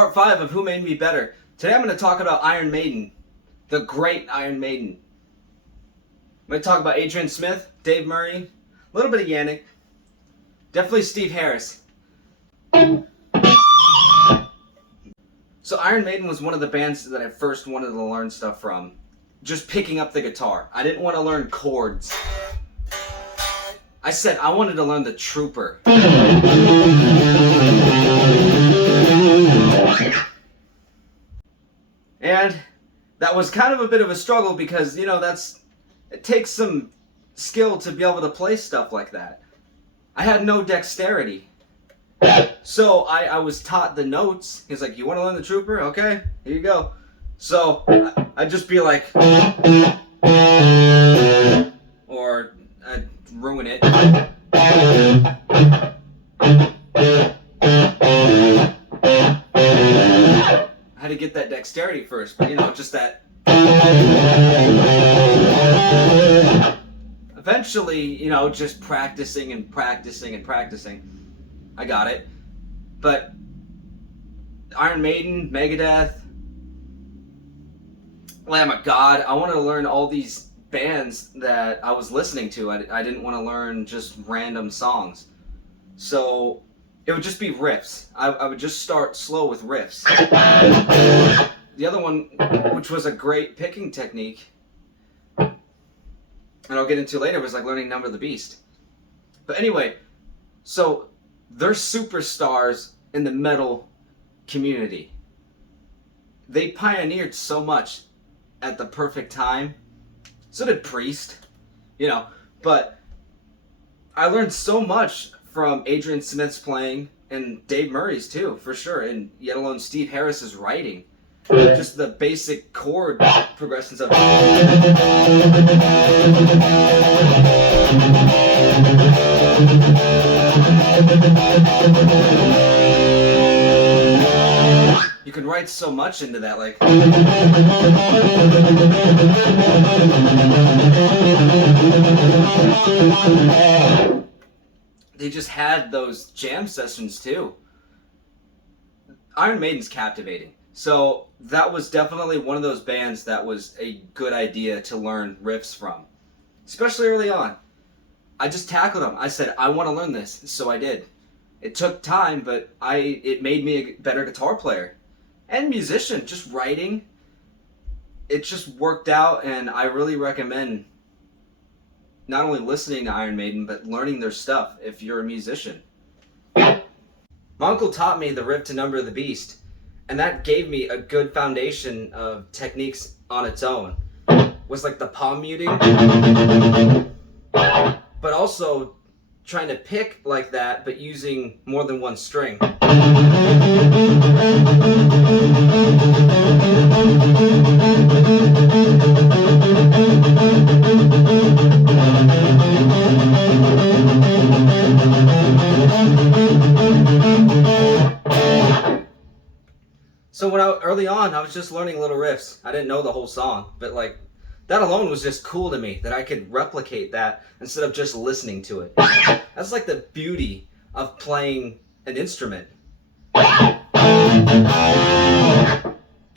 part 5 of Who Made Me Better. Today I'm going to talk about Iron Maiden, the great Iron Maiden. I'm going to talk about Adrian Smith, Dave Murray, a little bit of Yannick, definitely Steve Harris. So Iron Maiden was one of the bands that I first wanted to learn stuff from. Just picking up the guitar. I didn't want to learn chords. I said I wanted to learn the Trooper. And that was kind of a bit of a struggle because, you know, it takes some skill to be able to play stuff like that. I had no dexterity. So I was taught the notes. He's like, you want to learn the Trooper? Okay, here you go. So I'd just be like, or I'd ruin it. I had to get that dexterity first, but you know, just that. Eventually, you know, just practicing and practicing and practicing, I got it. But Iron Maiden, Megadeth, Lamb of God, I wanted to learn all these bands that I was listening to. I didn't want to learn just random songs. So it would just be riffs. I would just start slow with riffs. The other one, which was a great picking technique, and I'll get into later, was like learning Number of the Beast. But anyway, so they're superstars in the metal community. They pioneered so much at the perfect time. So did Priest, you know. But I learned so much from Adrian Smith's playing and Dave Murray's too, for sure, and yet alone Steve Harris's writing. Just the basic chord progressions of you can write so much into that, like they just had those jam sessions too. Iron Maiden's captivating. So that was definitely one of those bands that was a good idea to learn riffs from. Especially early on. I just tackled them. I said, I want to learn this, so I did. It took time, but it made me a better guitar player. And musician, just writing. It just worked out, and I really recommend not only listening to Iron Maiden, but learning their stuff if you're a musician. My uncle taught me the riff to Number of the Beast, and that gave me a good foundation of techniques on its own. Was like the palm muting, but also trying to pick like that, but using more than one string. So early on, I was just learning little riffs. I didn't know the whole song, but like that alone was just cool to me, that I could replicate that instead of just listening to it. That's like the beauty of playing an instrument.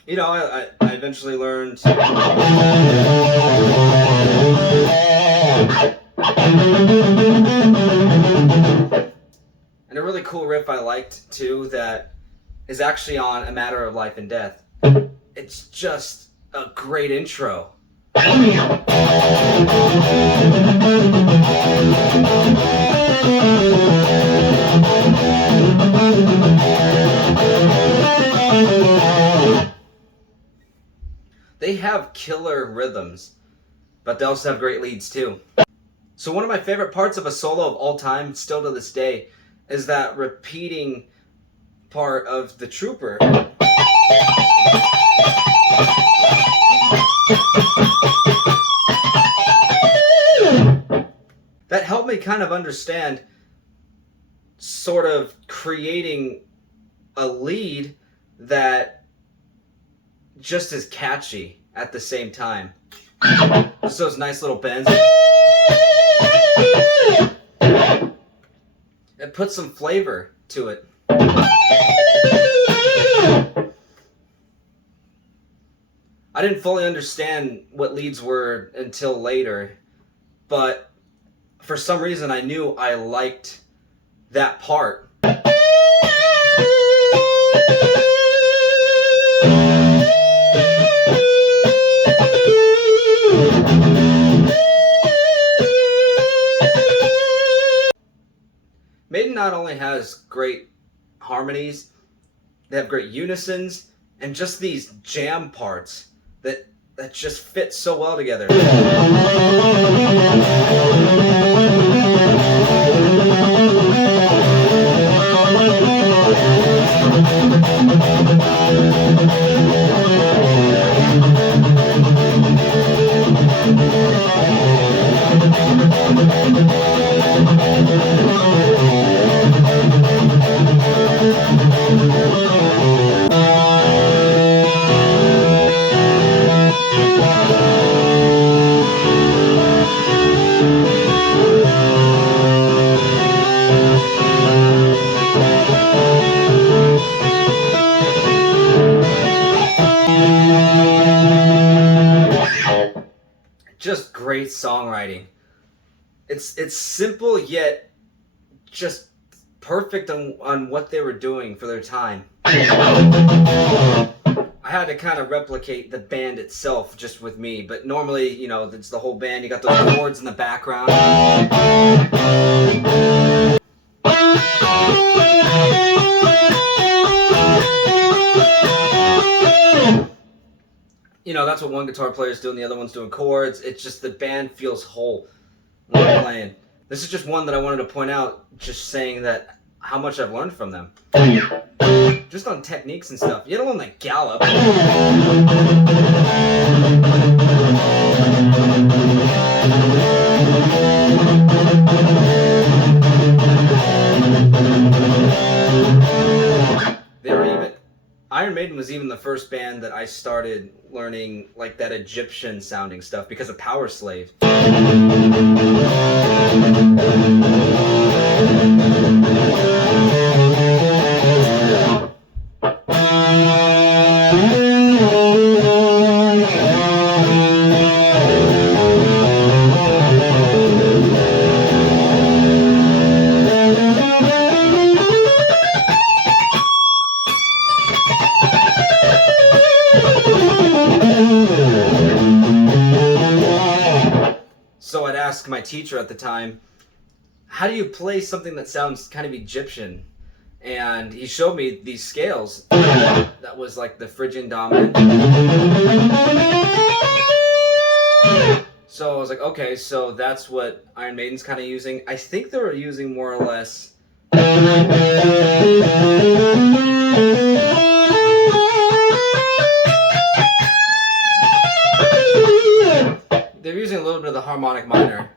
You know, I eventually learned. And a really cool riff I liked too that is actually on A Matter of Life and Death. It's just a great intro. They have killer rhythms, but they also have great leads too. So one of my favorite parts of a solo of all time, still to this day, is that repeating part of the Trooper. That helped me kind of understand sort of creating a lead that just is catchy at the same time. Just those nice little bends. It puts some flavor to it. I didn't fully understand what leads were until later, but for some reason I knew I liked that part. Maiden not only has great harmonies, they have great unisons, and just these jam parts that just fit so well together. Just great songwriting. It's simple yet just perfect on what they were doing for their time. I had to kind of replicate the band itself just with me, but normally, you know, it's the whole band. You got those chords in the background. You know, that's what one guitar player is doing, the other one's doing chords. It's just the band feels whole when I'm playing. This is just one that I wanted to point out, just saying that how much I've learned from them. Just on techniques and stuff. Yet alone that gallop. Iron Maiden was even the first band that I started learning like that Egyptian sounding stuff because of Power Slave. So I'd ask my teacher at the time, how do you play something that sounds kind of Egyptian? And he showed me these scales. That was like the Phrygian dominant. So I was like, okay, so that's what Iron Maiden's kind of using. I think they were using more or less. They're using a little bit of the harmonic minor.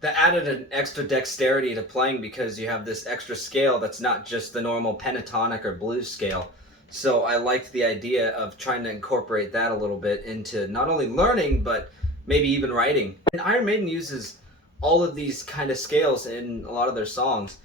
That added an extra dexterity to playing because you have this extra scale that's not just the normal pentatonic or blues scale. So I liked the idea of trying to incorporate that a little bit into not only learning, but maybe even writing. And Iron Maiden uses all of these kind of scales in a lot of their songs.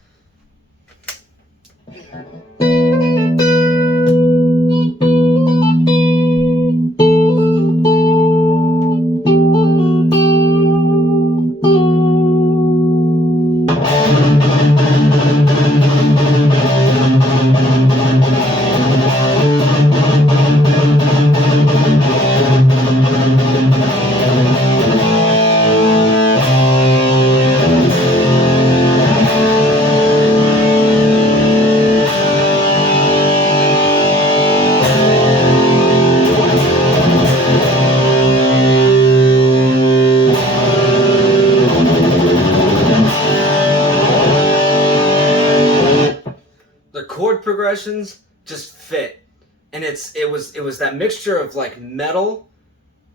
Chord progressions just fit, and it was that mixture of like metal,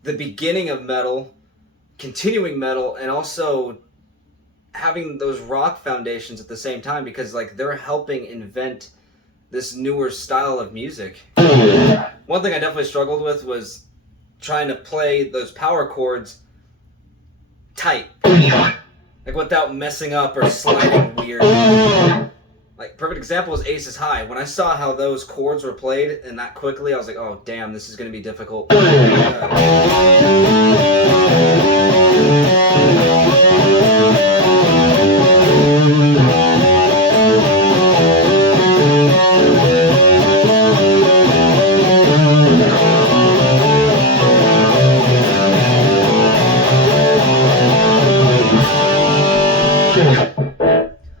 the beginning of metal, continuing metal, and also having those rock foundations at the same time, because like they're helping invent this newer style of music. One thing I definitely struggled with was trying to play those power chords tight, like without messing up or sliding weird. Like, perfect example is Aces High. When I saw how those chords were played and that quickly, I was like, oh damn, this is going to be difficult.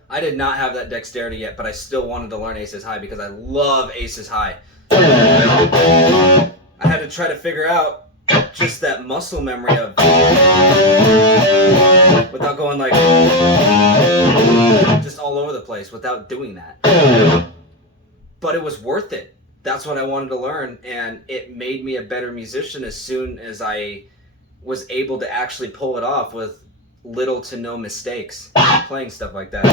I did not have that dexterity yet, but I still wanted to learn Aces High because I love Aces High. I had to try to figure out just that muscle memory of, without going like just all over the place, without doing that. But it was worth it. That's what I wanted to learn, and it made me a better musician as soon as I was able to actually pull it off with little to no mistakes playing stuff like that.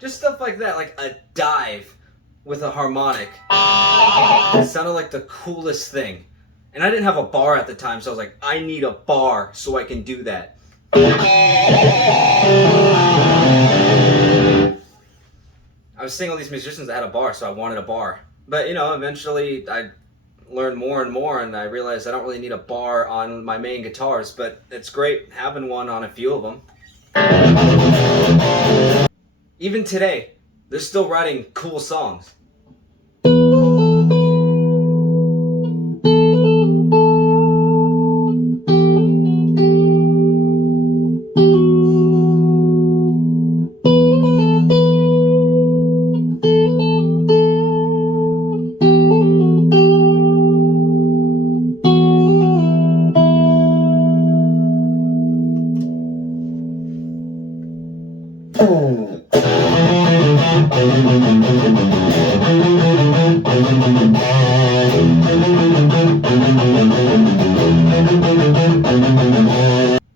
Just stuff like that, like a dive with a harmonic. It sounded like the coolest thing. And I didn't have a bar at the time, so I was like, I need a bar so I can do that. I was seeing all these musicians that had a bar, so I wanted a bar. But, you know, eventually I learned more and more, and I realized I don't really need a bar on my main guitars, but it's great having one on a few of them. Even today, they're still writing cool songs.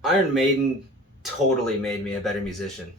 Iron Maiden totally made me a better musician.